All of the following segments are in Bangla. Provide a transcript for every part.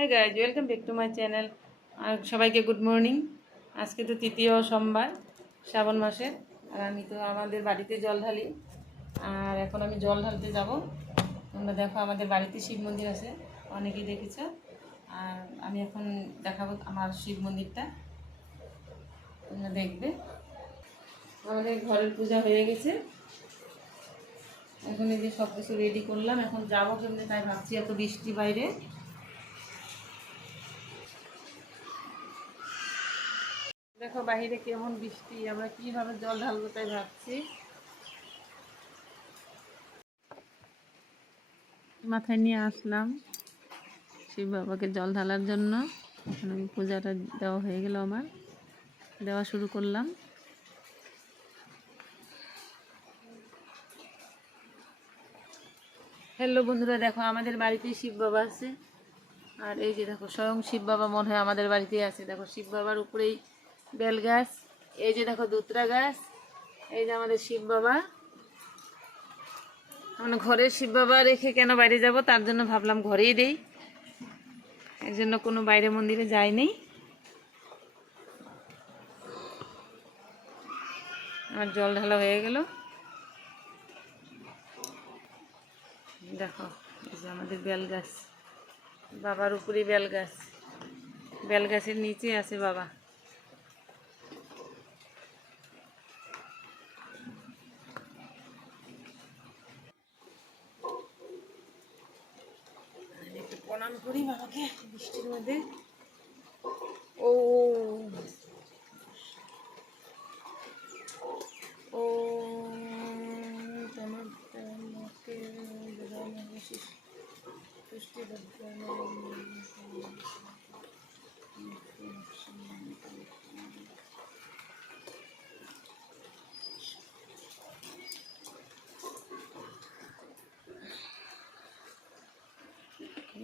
High guys, welcome back to my channel. আর সবাইকে গুড মর্নিং। আজকে তো তৃতীয় সোমবার শ্রাবণ মাসের, আর আমি তো আমাদের বাড়িতে জল ঢালি। আর এখন আমি জল ঢালতে যাব। তোমরা দেখো, আমাদের বাড়িতে শিব মন্দির আছে, অনেকেই দেখেছ। আর আমি এখন দেখাবো আমার শিব মন্দিরটা, তোমরা দেখবে। আমাদের ঘরের পূজা হয়ে গেছে, এখন এই যে সব কিছু রেডি করলাম। এখন যাবো কেমনি তাই ভাবছি, এত বৃষ্টি বাইরে। দেখো বাইরে কেমন বৃষ্টি, আমরা কিভাবে জল ঢালবো তাই ভাবছি। মাথায় নিয়ে আসলাম শিব বাবাকে জল ঢালার জন্য। এখন আমি পূজাটা দেওয়া হয়ে গেল, আমার দেওয়া শুরু করলাম। হ্যালো বন্ধুরা, দেখো আমাদের বাড়িতেই শিব বাবা আছে। আর এই যে দেখো, স্বয়ং শিব বাবা মনে হয় আমাদের বাড়িতেই আছে। দেখো শিব বাবার উপরেই বেল গাছ, এই যে দেখো দুত্রা গাছ, এই যে আমাদের শিব বাবা। মানে ঘরে শিব বাবা রেখে কেন বাইরে যাব, তার জন্য ভাবলাম ঘরেই দেই, এর জন্য কোনো বাইরে মন্দিরে যাইনি। আমার জল ঢালা হয়ে গেল। দেখো এই যে আমাদের বেল গাছ, বাবার উপরেই বেল গাছ, বেল গাছের নিচে আছে বাবা। একটু প্রণাম করি বাবাকে বৃষ্টির মধ্যে। ও ও তোমার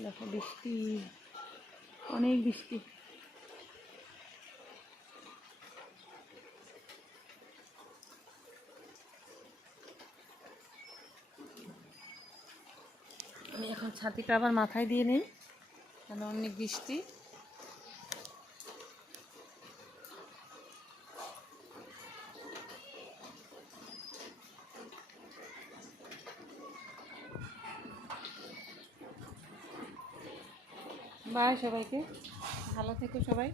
দেখো বৃষ্টি, অনেক বৃষ্টি। আমি এখন ছাতিটা আবার মাথায় দিয়ে নেই, কারণ অনেক বৃষ্টি। বাই সবাইকে, ভালো থেকো সবাই।